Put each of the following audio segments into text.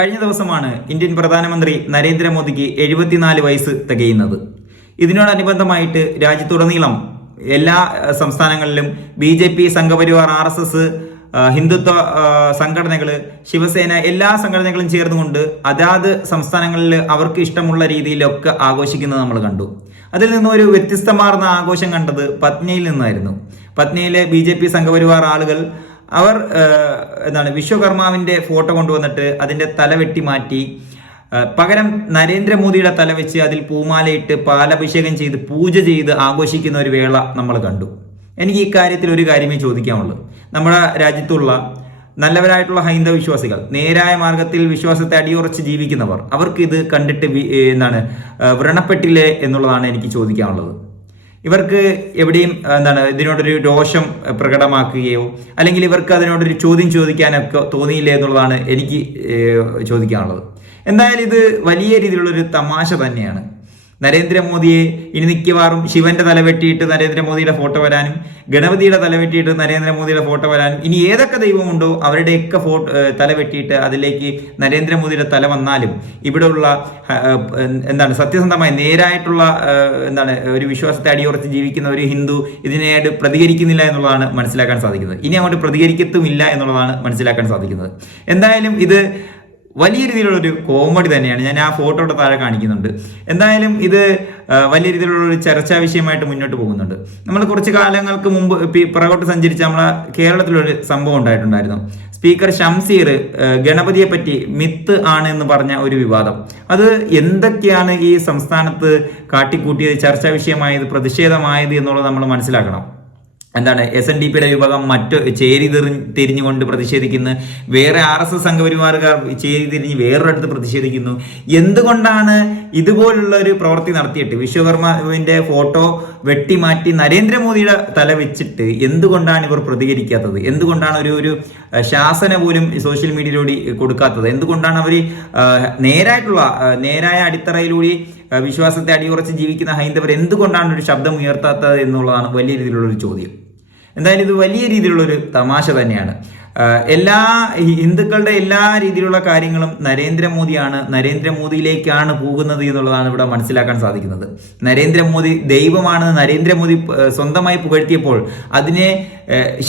കഴിഞ്ഞ ദിവസമാണ് ഇന്ത്യൻ പ്രധാനമന്ത്രി നരേന്ദ്രമോദിക്ക് എഴുപത്തിനാല് വയസ്സ് തികയുന്നത്. ഇതിനോടനുബന്ധമായിട്ട് രാജ്യത്തുടനീളം എല്ലാ സംസ്ഥാനങ്ങളിലും B J P Sangh Parivar R S S Hindutva സംഘടനകൾ ശിവസേന എല്ലാ സംഘടനകളും ചേർന്നുകൊണ്ട് അതാത് സംസ്ഥാനങ്ങളിൽ അവർക്ക് ഇഷ്ടമുള്ള രീതിയിലൊക്കെ ആഘോഷിക്കുന്നത് നമ്മൾ കണ്ടു. അതിൽ നിന്ന് ഒരു വ്യത്യസ്തമാർന്ന ആഘോഷം കണ്ടത് പത്നിയിൽ നിന്നായിരുന്നു. പത്നിയിലെ ബി ജെ പി സംഘപരിവാർ ആളുകൾ അവർ എന്താണ് വിശ്വകർമാവിന്റെ ഫോട്ടോ കൊണ്ടുവന്നിട്ട് അതിന്റെ തല വെട്ടി മാറ്റി. പകരം നരേന്ദ്രമോദിയുടെ തല വെച്ച് അതിൽ പൂമാലയിട്ട് പാലഭിഷേകം ചെയ്ത് പൂജ ചെയ്ത് ആഘോഷിക്കുന്ന ഒരു വേള നമ്മൾ കണ്ടു. എനിക്ക് ഈ കാര്യത്തിൽ ഒരു കാര്യമേ ചോദിക്കാനുള്ളൂ. നമ്മുടെ രാജ്യത്തുള്ള നല്ലവരായിട്ടുള്ള ഹൈന്ദവ വിശ്വാസികൾ നേരായ മാർഗത്തിൽ വിശ്വാസത്തെ അടിയുറച്ച് ജീവിക്കുന്നവർ അവർക്ക് ഇത് കണ്ടിട്ട് എന്താണ് വ്രണപ്പെട്ടില്ലേ എന്നുള്ളതാണ് എനിക്ക് ചോദിക്കാനുള്ളത്. ഇവർക്ക് എവിടെയും എന്താണ് ഇതിനോടൊരു രോഷം പ്രകടമാക്കുകയോ അല്ലെങ്കിൽ ഇവർക്ക് അതിനോടൊരു ചോദ്യം ചോദിക്കാനൊക്കെ തോന്നിയില്ലേ എന്നുള്ളതാണ് എനിക്ക് ചോദിക്കാനുള്ളത്. എന്തായാലും ഇത് വലിയ രീതിയിലുള്ളൊരു തമാശ തന്നെയാണ്. നരേന്ദ്രമോദിയെ ഇനി മിക്കവാറും ശിവന്റെ തലവെട്ടിയിട്ട് നരേന്ദ്രമോദിയുടെ ഫോട്ടോ വരാനും ഗണപതിയുടെ തലവെട്ടിയിട്ട് നരേന്ദ്രമോദിയുടെ ഫോട്ടോ വരാനും ഇനി ഏതൊക്കെ ദൈവമുണ്ടോ അവരുടെയൊക്കെ ഫോട്ടോ തലവെട്ടിയിട്ട് അതിലേക്ക് നരേന്ദ്രമോദിയുടെ തല വന്നാലും ഇവിടെയുള്ള എന്താണ് സത്യസന്ധമായി നേരായിട്ടുള്ള എന്താണ് ഒരു വിശ്വാസത്തെ അടിയുറച്ച് ജീവിക്കുന്ന ഒരു ഹിന്ദു ഇതിനായിട്ട് പ്രതികരിക്കുന്നില്ല എന്നുള്ളതാണ് മനസ്സിലാക്കാൻ സാധിക്കുന്നത്. ഇനി അങ്ങോട്ട് പ്രതികരിക്കത്തുമില്ല എന്നുള്ളതാണ് മനസ്സിലാക്കാൻ സാധിക്കുന്നത്. എന്തായാലും ഇത് വലിയ രീതിയിലുള്ളൊരു കോമഡി തന്നെയാണ്. ഞാൻ ആ ഫോട്ടോയുടെ താഴെ കാണിക്കുന്നുണ്ട്. എന്തായാലും ഇത് വലിയ രീതിയിലുള്ള ഒരു ചർച്ചാ വിഷയമായിട്ട് മുന്നോട്ട് പോകുന്നുണ്ട്. നമ്മൾ കുറച്ച് കാലങ്ങൾക്ക് മുമ്പ് പുറകോട്ട് സഞ്ചരിച്ച നമ്മളെ കേരളത്തിലൊരു സംഭവം ഉണ്ടായിട്ടുണ്ടായിരുന്നു. സ്പീക്കർ ഷംസീർ ഗണപതിയെ പറ്റി മിത്ത് ആണ് എന്ന് പറഞ്ഞ ഒരു വിവാദം. അത് എന്തൊക്കെയാണ് ഈ സംസ്ഥാനത്ത് കാട്ടിക്കൂട്ടിയത് ചർച്ചാ വിഷയമായത് പ്രതിഷേധമായത് എന്നുള്ളത് നമ്മൾ മനസ്സിലാക്കണം. എന്താണ് എസ് എൻ ഡി പിയുടെ വിഭാഗം മറ്റു ചേരി തെറി തിരിഞ്ഞുകൊണ്ട് പ്രതിഷേധിക്കുന്നു. വേറെ ആർ എസ് എസ് സംഘപരിവാറുകാർ ചേരി തിരിഞ്ഞ് വേറൊരിടത്ത് പ്രതിഷേധിക്കുന്നു. എന്തുകൊണ്ടാണ് ഇതുപോലുള്ള ഒരു പ്രവൃത്തി നടത്തിയിട്ട്? വിശ്വകർമാവിന്റെ ഫോട്ടോ വെട്ടിമാറ്റി നരേന്ദ്രമോദിയുടെ തല വെച്ചിട്ട് എന്തുകൊണ്ടാണ് ഇവർ പ്രതികരിക്കാത്തത്? എന്തുകൊണ്ടാണ് ഒരു ഒരു ശാസന പോലും സോഷ്യൽ മീഡിയയിലൂടെ കൊടുക്കാത്തത്? എന്തുകൊണ്ടാണ് അവർ നേരായിട്ടുള്ള നേരായ അടിത്തറയിലൂടെ വിശ്വാസത്തെ അടിയുറച്ച് ജീവിക്കുന്ന ഹൈന്ദവർ എന്തുകൊണ്ടാണ് ഒരു ശബ്ദം ഉയർത്താത്തത് എന്നുള്ളതാണ് വലിയ രീതിയിലുള്ള ഒരു ചോദ്യം. എന്തായാലും ഇത് വലിയ രീതിയിലുള്ള ഒരു തമാശ തന്നെയാണ്. എല്ലാ ഹിന്ദുക്കളുടെ എല്ലാ രീതിയിലുള്ള കാര്യങ്ങളും നരേന്ദ്രമോദിയാണ് നരേന്ദ്രമോദിയിലേക്കാണ് പോകുന്നത് എന്നുള്ളതാണ് ഇവിടെ മനസ്സിലാക്കാൻ സാധിക്കുന്നത്. നരേന്ദ്രമോദി ദൈവമാണ് നരേന്ദ്രമോദി സ്വന്തമായി പുകഴ്ത്തിയപ്പോൾ അതിനെ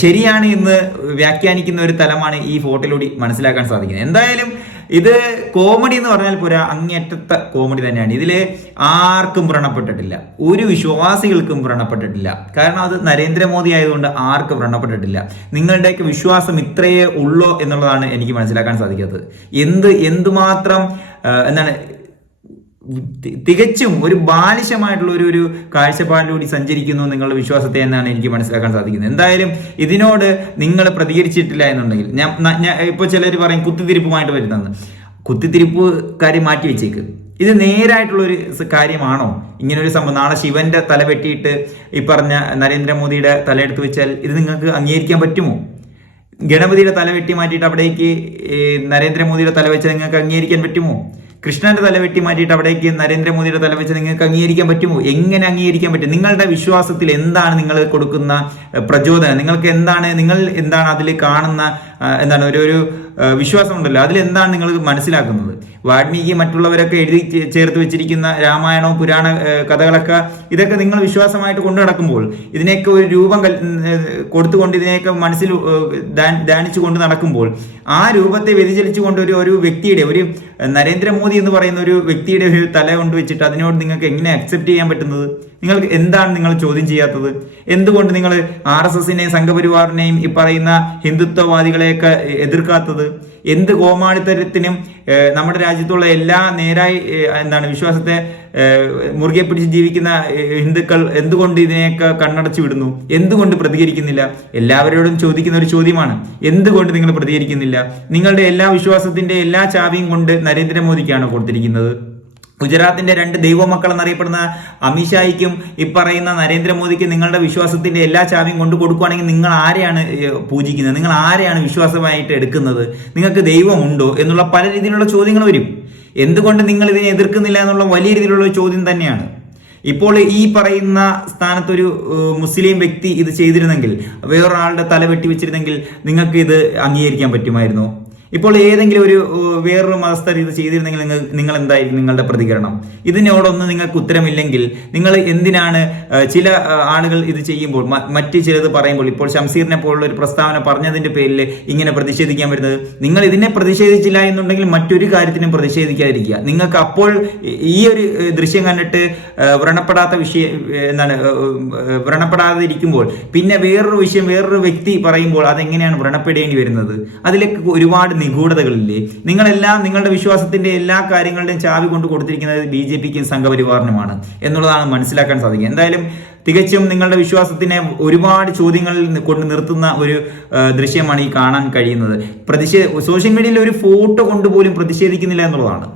ശരിയാണ് എന്ന് വ്യാഖ്യാനിക്കുന്ന ഒരു തലമാണ് ഈ ഫോട്ടോയിലൂടെ മനസ്സിലാക്കാൻ സാധിക്കുന്നത്. എന്തായാലും ഇത് കോമഡി എന്ന് പറഞ്ഞാൽ പോരാ അങ്ങേറ്റത്തെ കോമഡി തന്നെയാണ്. ഇതിൽ ആർക്കും വ്രണപ്പെട്ടിട്ടില്ല. ഒരു വിശ്വാസികൾക്കും വ്രണപ്പെട്ടിട്ടില്ല. കാരണം അത് നരേന്ദ്രമോദി ആയതുകൊണ്ട് ആർക്കും വ്രണപ്പെട്ടിട്ടില്ല. നിങ്ങളുടെയൊക്കെ വിശ്വാസം ഇത്രയേ ഉള്ളോ എന്നുള്ളതാണ് എനിക്ക് മനസ്സിലാക്കാൻ സാധിക്കാത്തത്. എന്ത് എന്തുമാത്രം എന്താണ് തികച്ചും ഒരു ബാലിശമായിട്ടുള്ള ഒരു ഒരു കാഴ്ചപ്പാടിലൂടെ സഞ്ചരിക്കുന്നു നിങ്ങളുടെ വിശ്വാസത്തെ എന്നാണ് എനിക്ക് മനസ്സിലാക്കാൻ സാധിക്കുന്നത്. എന്തായാലും ഇതിനോട് നിങ്ങൾ പ്രതികരിച്ചിട്ടില്ല എന്നുണ്ടെങ്കിൽ ഞാൻ ഞാൻ ഇപ്പോൾ ചിലർ പറയും കുത്തിത്തിരിപ്പുമായിട്ട് വരുന്നതെന്ന് കുത്തിത്തിരിപ്പ് കാര്യം മാറ്റി വെച്ചേക്ക്. ഇത് നേരായിട്ടുള്ളൊരു കാര്യമാണോ? ഇങ്ങനെ ഒരു സംഭവം. നാളെ ശിവന്റെ തല വെട്ടിയിട്ട് ഈ പറഞ്ഞ നരേന്ദ്രമോദിയുടെ തല എടുത്ത് വെച്ചാൽ ഇത് നിങ്ങൾക്ക് അംഗീകരിക്കാൻ പറ്റുമോ? ഗണപതിയുടെ തല വെട്ടി മാറ്റിയിട്ട് അവിടേക്ക് നരേന്ദ്രമോദിയുടെ തല വെച്ചാൽ നിങ്ങൾക്ക് അംഗീകരിക്കാൻ പറ്റുമോ? കൃഷ്ണന്റെ തല വെട്ടി മാറ്റിയിട്ട് അവിടേക്ക് നരേന്ദ്രമോദിയുടെ തല വെച്ച് നിങ്ങൾക്ക് അംഗീകരിക്കാൻ പറ്റുമോ? എങ്ങനെ അംഗീകരിക്കാൻ പറ്റും? നിങ്ങളുടെ വിശ്വാസത്തിൽ എന്താണ് നിങ്ങൾ കൊടുക്കുന്ന പ്രചോദനം? നിങ്ങൾക്ക് എന്താണ് നിങ്ങൾ എന്താണ് അതിൽ കാണുന്ന എന്താണ് ഒരു ഒരു വിശ്വാസം ഉണ്ടല്ലോ അതിൽ എന്താണ് നിങ്ങൾ മനസ്സിലാക്കുന്നത്? വാൽമീകി മറ്റുള്ളവരൊക്കെ എഴുതി ചേർത്ത് വെച്ചിരിക്കുന്ന രാമായണവും പുരാണ കഥകളൊക്കെ ഇതൊക്കെ നിങ്ങൾ വിശ്വാസമായിട്ട് കൊണ്ടു നടക്കുമ്പോൾ ഇതിനെയൊക്കെ ഒരു രൂപം കൊടുത്തുകൊണ്ട് ഇതിനെയൊക്കെ മനസ്സിൽ ധ്യാനിച്ചു കൊണ്ട് നടക്കുമ്പോൾ ആ രൂപത്തെ വ്യതിചലിച്ചുകൊണ്ട് ഒരു ഒരു വ്യക്തിയുടെ ഒരു നരേന്ദ്രമോദി എന്ന് പറയുന്ന ഒരു വ്യക്തിയുടെ ഒരു തല കൊണ്ട് വെച്ചിട്ട് അതിനോട് നിങ്ങൾക്ക് എങ്ങനെ അക്സെപ്റ്റ് ചെയ്യാൻ പറ്റുന്നത്? നിങ്ങൾക്ക് എന്താണ് നിങ്ങൾ ചോദ്യം ചെയ്യാത്തത്? എന്തുകൊണ്ട് നിങ്ങൾ ആർ എസ് എസിനെയും സംഘപരിവാറിനെയും ഈ പറയുന്ന ഹിന്ദുത്വവാദികളെയൊക്കെ എതിർക്കാത്തത്? എന്ത് കോമാളിത്തരത്തിനും നമ്മുടെ രാജ്യത്തുള്ള എല്ലാ നേരായി എന്താണ് വിശ്വാസത്തെ മുറുകെ പിടിച്ച് ജീവിക്കുന്ന ഹിന്ദുക്കൾ എന്തുകൊണ്ട് ഇതിനെയൊക്കെ കണ്ണടച്ചു വിടുന്നു? എന്തുകൊണ്ട് പ്രതികരിക്കുന്നില്ല? എല്ലാവരോടും ചോദിക്കുന്ന ഒരു ചോദ്യമാണ്. എന്തുകൊണ്ട് നിങ്ങൾ പ്രതികരിക്കുന്നില്ല? നിങ്ങളുടെ എല്ലാ വിശ്വാസത്തിന്റെ എല്ലാ ചാവിയും കൊണ്ട് നരേന്ദ്രമോദിക്കാണ് കൊടുത്തിരിക്കുന്നത്. ഗുജറാത്തിന്റെ രണ്ട് ദൈവമക്കൾ എന്നറിയപ്പെടുന്ന അമിത്ഷായിക്കും ഈ പറയുന്ന നരേന്ദ്രമോദിക്ക് നിങ്ങളുടെ വിശ്വാസത്തിന്റെ എല്ലാ ചാവിയും കൊണ്ടു കൊടുക്കുകയാണെങ്കിൽ നിങ്ങൾ ആരെയാണ് പൂജിക്കുന്നത്? നിങ്ങൾ ആരെയാണ് വിശ്വാസമായിട്ട് എടുക്കുന്നത്? നിങ്ങൾക്ക് ദൈവമുണ്ടോ എന്നുള്ള പല രീതിയിലുള്ള ചോദ്യങ്ങൾ വരും. എന്തുകൊണ്ട് നിങ്ങൾ ഇതിനെ എതിർക്കുന്നില്ല എന്നുള്ള വലിയ രീതിയിലുള്ള ചോദ്യം തന്നെയാണ്. ഇപ്പോൾ ഈ പറയുന്ന സ്ഥാനത്തൊരു മുസ്ലിം വ്യക്തി ഇത് ചെയ്തിരുന്നെങ്കിൽ വേറൊരാളുടെ തല വെട്ടി വെച്ചിരുന്നെങ്കിൽ നിങ്ങൾക്ക് ഇത് അംഗീകരിക്കാൻ പറ്റുമായിരുന്നോ? ഇപ്പോൾ ഏതെങ്കിലും ഒരു വേറൊരു മതസ്ഥർ ഇത് ചെയ്തിരുന്നെങ്കിൽ നിങ്ങൾ നിങ്ങൾ എന്തായിരിക്കും നിങ്ങളുടെ പ്രതികരണം? ഇതിനോടൊന്നും നിങ്ങൾക്ക് ഉത്തരമില്ലെങ്കിൽ നിങ്ങൾ എന്തിനാണ് ചില ആളുകൾ ഇത് ചെയ്യുമ്പോൾ മറ്റ് ചിലത് പറയുമ്പോൾ ഇപ്പോൾ ഷംസീറിനെ പോലുള്ള ഒരു പ്രസ്താവന പറഞ്ഞതിന്റെ പേരിൽ ഇങ്ങനെ പ്രതിഷേധിക്കാൻ വരുന്നത്? നിങ്ങൾ ഇതിനെ പ്രതിഷേധിച്ചില്ല എന്നുണ്ടെങ്കിൽ മറ്റൊരു കാര്യത്തിനും പ്രതിഷേധിക്കാതിരിക്കുക. നിങ്ങൾക്ക് അപ്പോൾ ഈ- ഒരു ദൃശ്യം കണ്ടിട്ട് വ്രണപ്പെടാത്ത വിഷയം എന്താണ് ഇരിക്കുമ്പോൾ പിന്നെ വേറൊരു വിഷയം വേറൊരു വ്യക്തി പറയുമ്പോൾ അതെങ്ങനെയാണ് വ്രണപ്പെടേണ്ടി വരുന്നത്? അതിലേക്ക് ഒരുപാട് നിഗൂഢതകളില്ലേ? നിങ്ങളെല്ലാം നിങ്ങളുടെ വിശ്വാസത്തിന്റെ എല്ലാ കാര്യങ്ങളുടെയും ചാവി കൊണ്ട് കൊടുത്തിരിക്കുന്നത് ബി ജെ പിക്കും സംഘപരിവാറിനുമാണ് എന്നുള്ളതാണ് മനസ്സിലാക്കാൻ സാധിക്കുക. എന്തായാലും തികച്ചും നിങ്ങളുടെ വിശ്വാസത്തിനെ ഒരുപാട് ചോദ്യങ്ങളിൽ കൊണ്ട് നിർത്തുന്ന ഒരു ദൃശ്യമാണ് ഈ കാണാൻ കഴിയുന്നത്. പ്രതിഷേ സോഷ്യൽ മീഡിയയിൽ ഒരു ഫോട്ടോ കൊണ്ടുപോലും പ്രതിഷേധിക്കുന്നില്ല എന്നുള്ളതാണ്.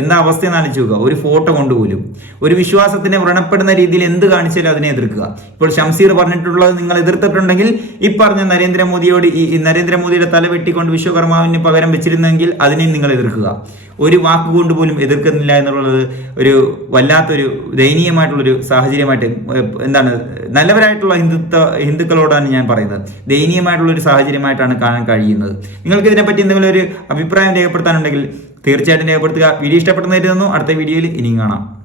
എന്താ അവസ്ഥ എന്ന് ആലോചിച്ച് നോക്കുക. ഒരു ഫോട്ടോ കൊണ്ടുപോലും ഒരു വിശ്വാസത്തിനെ വ്രണപ്പെടുന്ന രീതിയിൽ എന്ത് കാണിച്ചാലും അതിനെ എതിർക്കുക. ഇപ്പോൾ ഷംസീർ പറഞ്ഞിട്ടുള്ളത് നിങ്ങൾ എതിർത്തിട്ടുണ്ടെങ്കിൽ ഈ പറഞ്ഞ നരേന്ദ്രമോദിയോട് ഈ നരേന്ദ്രമോദിയുടെ തല വെട്ടിക്കൊണ്ട് വിശ്വകർമാവിന് പകരം വെച്ചിരുന്നെങ്കിൽ അതിനെയും നിങ്ങൾ എതിർക്കുക. ഒരു വാക്ക് കൊണ്ട് പോലും എതിർക്കുന്നില്ല എന്നുള്ളത് ഒരു വല്ലാത്തൊരു ദയനീയമായിട്ടുള്ളൊരു സാഹചര്യമായിട്ട് എന്താണ് നല്ലവരായിട്ടുള്ള ഹിന്ദുത്വ ഹിന്ദുക്കളോടാണ് ഞാൻ പറയുന്നത്. ദയനീയമായിട്ടുള്ള ഒരു സാഹചര്യമായിട്ടാണ് കാണാൻ കഴിയുന്നത്. നിങ്ങൾക്ക് ഇതിനെപ്പറ്റി എന്തെങ്കിലും ഒരു അഭിപ്രായം രേഖപ്പെടുത്താനുണ്ടെങ്കിൽ തീർച്ചയായിട്ടും രേഖപ്പെടുത്തുക. വീഡിയോ ഇഷ്ടപ്പെടുന്നതായിരുന്നു അടുത്ത വീഡിയോയിൽ ഇനിയും കാണാം.